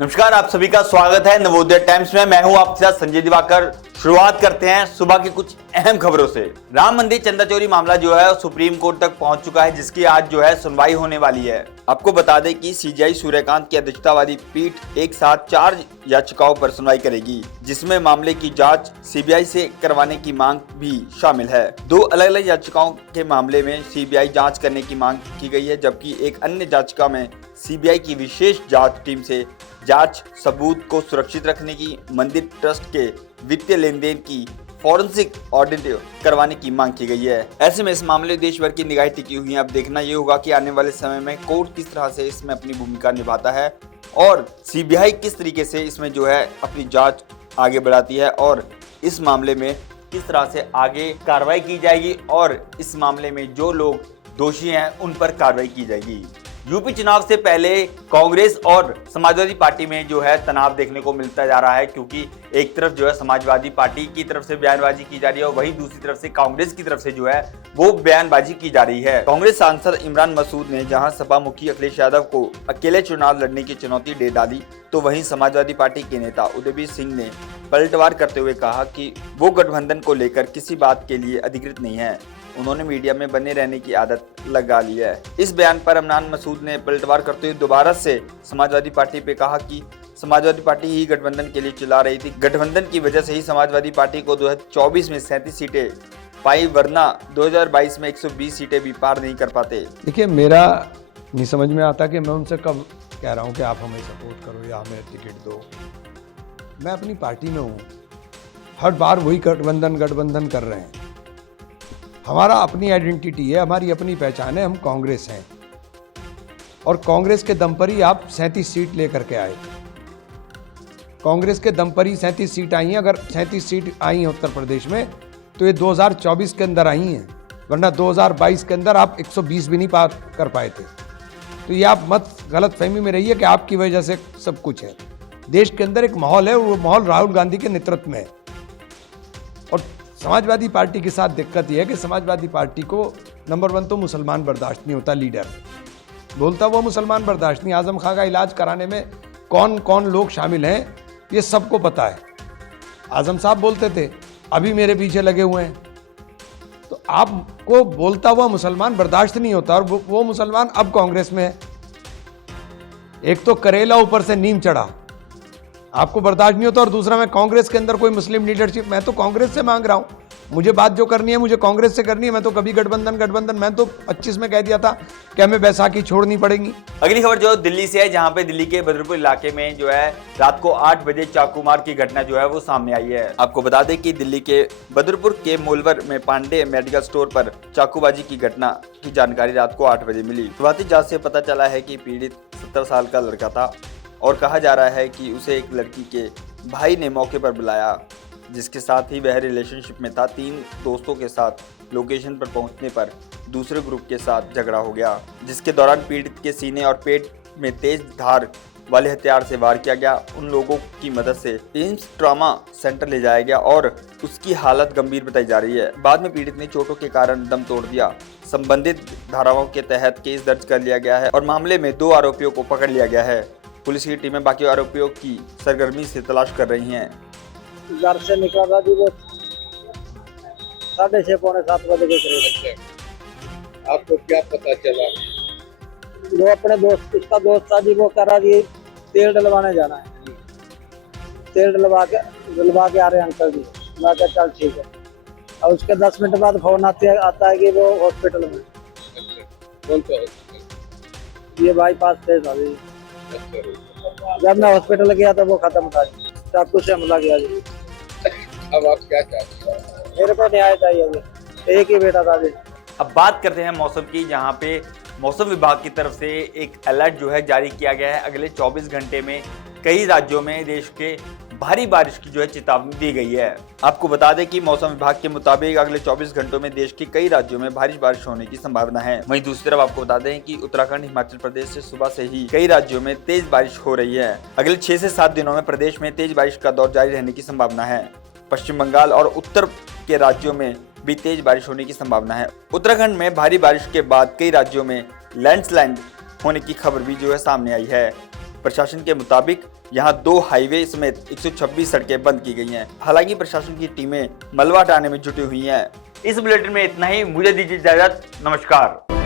नमस्कार, आप सभी का स्वागत है नवोदय टाइम्स में। मैं हूं आपके साथ संजय दिवाकर। शुरुआत करते हैं सुबह की कुछ अहम खबरों से। राम मंदिर चंदा चोरी मामला जो है सुप्रीम कोर्ट तक पहुंच चुका है, जिसकी आज जो है सुनवाई होने वाली है। आपको बता दें कि सीजेआई सूर्यकांत की अध्यक्षता वाली पीठ एक साथ 4 याचिकाओं पर सुनवाई करेगी, जिसमें मामले की जांच सीबीआई से करवाने की मांग भी शामिल है। 2 अलग अलग याचिकाओं के मामले में सीबीआई जांच करने की मांग की गई है, जबकि एक अन्य याचिका में सीबीआई की विशेष जांच टीम से जांच सबूत को सुरक्षित रखने की, मंदिर ट्रस्ट के वित्तीय लेन देन की फॉरेंसिक ऑडिट करवाने की मांग की गई है। ऐसे में इस मामले में देश भर की निगाहें टिकी हुई हैं। अब देखना ये होगा कि आने वाले समय में कोर्ट किस तरह से इसमें अपनी भूमिका निभाता है और सीबीआई किस तरीके से इसमें जो है अपनी जांच आगे बढ़ाती है और इस मामले में किस तरह से आगे कार्रवाई की जाएगी और इस मामले में जो लोग दोषी हैं उन पर कार्रवाई की जाएगी। यूपी चुनाव से पहले कांग्रेस और समाजवादी पार्टी में जो है तनाव देखने को मिलता जा रहा है, क्योंकि एक तरफ जो है समाजवादी पार्टी की तरफ से बयानबाजी की जा रही है और वहीं दूसरी तरफ से कांग्रेस की तरफ से जो है वो बयानबाजी की जा रही है। कांग्रेस सांसद इमरान मसूद ने जहां सपा मुखी अखिलेश यादव को अकेले चुनाव लड़ने की चुनौती दे डाली, तो वहीं समाजवादी पार्टी के नेता उदयवीर सिंह ने पलटवार करते हुए कहा कि वो गठबंधन को लेकर किसी बात के लिए अधिकृत नहीं है। उन्होंने मीडिया में बने रहने की आदत लगा ली है। इस बयान पर इमरान मसूद ने पलटवार करते हुए दोबारा से समाजवादी पार्टी पे कहा कि समाजवादी पार्टी ही गठबंधन के लिए चिल्ला रही थी। गठबंधन की वजह से ही समाजवादी पार्टी को 2024 में 37 सीटें पाई, वरना 2022 में 120 सीटें भी पार नहीं कर पाते। देखिए, मेरा नहीं समझ में आता कि मैं उनसे कब कह रहा हूँ कि आप हमें सपोर्ट करो या हमें टिकट दो। मैं अपनी पार्टी में हूँ, हर बार वही गठबंधन कर रहे हैं। हमारा अपनी आइडेंटिटी है, हमारी अपनी पहचान है, हम कांग्रेस हैं और कांग्रेस के दम पर ही आप 37 सीट लेकर के आए। कांग्रेस के दम पर ही 37 सीट आई हैं। अगर 37 सीट आई हैं उत्तर प्रदेश में तो ये 2024 के अंदर आई हैं, वरना 2022 के अंदर आप 120 भी नहीं पार कर पाए थे। तो ये आप मत गलत फहमी में रहिए कि आपकी वजह से सब कुछ है। देश के अंदर एक माहौल है, वो माहौल राहुल गांधी के नेतृत्व में है। और समाजवादी पार्टी के साथ दिक्कत यह है कि समाजवादी पार्टी को नंबर 1 तो मुसलमान बर्दाश्त नहीं होता। लीडर बोलता वो मुसलमान बर्दाश्त नहीं। आजम खां का इलाज कराने में कौन कौन लोग शामिल हैं ये सबको पता है। आजम साहब बोलते थे, अभी मेरे पीछे लगे हुए हैं। तो आपको बोलता हुआ मुसलमान बर्दाश्त नहीं होता और वो मुसलमान अब कांग्रेस में है। एक तो करेला ऊपर से नीम चढ़ा, आपको बर्दाश्त नहीं होता, और दूसरा मैं कांग्रेस के अंदर कोई मुस्लिम लीडरशिप, मैं तो कांग्रेस से मांग रहा हूं। मुझे बात जो करनी है मुझे कांग्रेस से करनी है। मैं तो कभी गठबंधन मैं तो 25 में कह दिया था कि हमें बैसाखी छोड़नी पड़ेगी। अगली खबर जो दिल्ली से है, जहां पे दिल्ली के बदरपुर इलाके में जो है रात को 8 बजे चाकूमार की घटना जो है वो सामने आई है। आपको बता दें कि दिल्ली के बदरपुर के मोलवर में पांडे मेडिकल स्टोर पर चाकूबाजी की घटना की जानकारी रात को 8 बजे मिली। शुरुआती जांच से पता चला है कि पीड़ित 70 साल का लड़का था और कहा जा रहा है कि उसे एक लड़की के भाई ने मौके पर बुलाया, जिसके साथ ही वह रिलेशनशिप में था। 3 दोस्तों के साथ लोकेशन पर पहुंचने पर दूसरे ग्रुप के साथ झगड़ा हो गया, जिसके दौरान पीड़ित के सीने और पेट में तेज धार वाले हथियार से वार किया गया। उन लोगों की मदद से एम्स ट्रॉमा सेंटर ले जाया गया और उसकी हालत गंभीर बताई जा रही है। बाद में पीड़ित ने चोटों के कारण दम तोड़ दिया। संबंधित धाराओं के तहत केस दर्ज कर लिया गया है और मामले में 2 आरोपियों को पकड़ लिया गया है। पुलिस की टीमें बाकी आरोपियों की सरगर्मी से तलाश कर रही हैं। घर से निकल रहा थी वो 6:30 पौने 7 बजे के करीब। आपको क्या पता चला? वो अपने दोस्त, इसका दोस्त था जी, वो कह रहा जी तेल डलवाने जाना है, तेल डलवा के आ रहे हैं अंकल जी। मैं कहा चल ठीक है। और उसके 10 मिनट बाद फोन आता है कि वो हॉस्पिटल में। कौन सा हॉस्पिटल? ये बाईपास थे था जी। जब मैं हॉस्पिटल गया तो वो खत्म था, चाकू से हमला किया जी। अब आप क्या चाहते हैं? मेरे को न्याय चाहिए जी, एक ही बेटा था जी। अब बात करते हैं मौसम की, जहां पे मौसम विभाग की तरफ से एक अलर्ट जो है जारी किया गया है। अगले 24 घंटे में कई राज्यों में देश के भारी बारिश की जो है चेतावनी दी गई है। आपको बता दें कि मौसम विभाग के मुताबिक अगले 24 घंटों में देश के कई राज्यों में भारी बारिश होने की संभावना है। वहीं दूसरी तरफ आपको बता दें कि उत्तराखंड, हिमाचल प्रदेश से सुबह से ही कई राज्यों में तेज बारिश हो रही है। अगले 6 से 7 दिनों में प्रदेश में तेज बारिश का दौर जारी रहने की संभावना है। पश्चिम बंगाल और उत्तर के राज्यों में भी तेज बारिश होने की संभावना है। उत्तराखंड में भारी बारिश के बाद कई राज्यों में लैंडस्लाइड होने की खबर भी जो है सामने आई है। प्रशासन के मुताबिक यहां 2 हाईवे समेत 126 सड़कें बंद की गई हैं। हालांकि प्रशासन की टीमें मलबा हटाने में जुटी हुई हैं। इस बुलेटिन में इतना ही। मुझे दीजिए इजाजत। नमस्कार।